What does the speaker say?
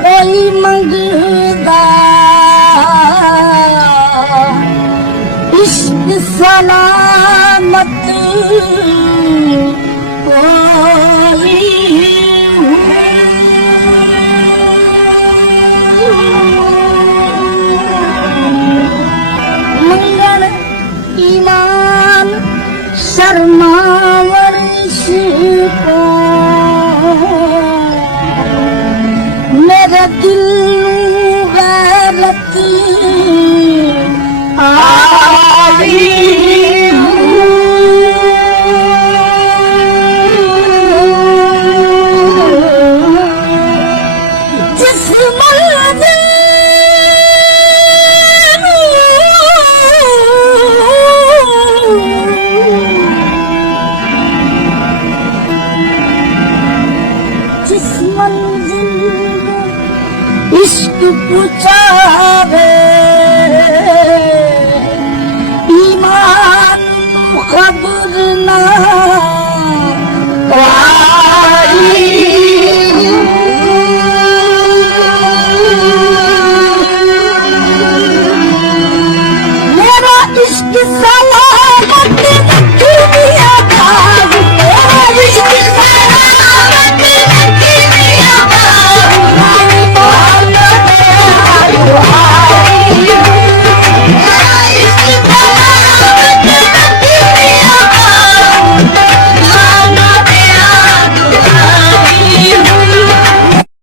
कोई मंगदा इश्क सलामत कोई मंगल ईमान शर्मावर को मेरा दिल गैरत आई जिस मंजिल जिस मंजिल इश्क पुचारे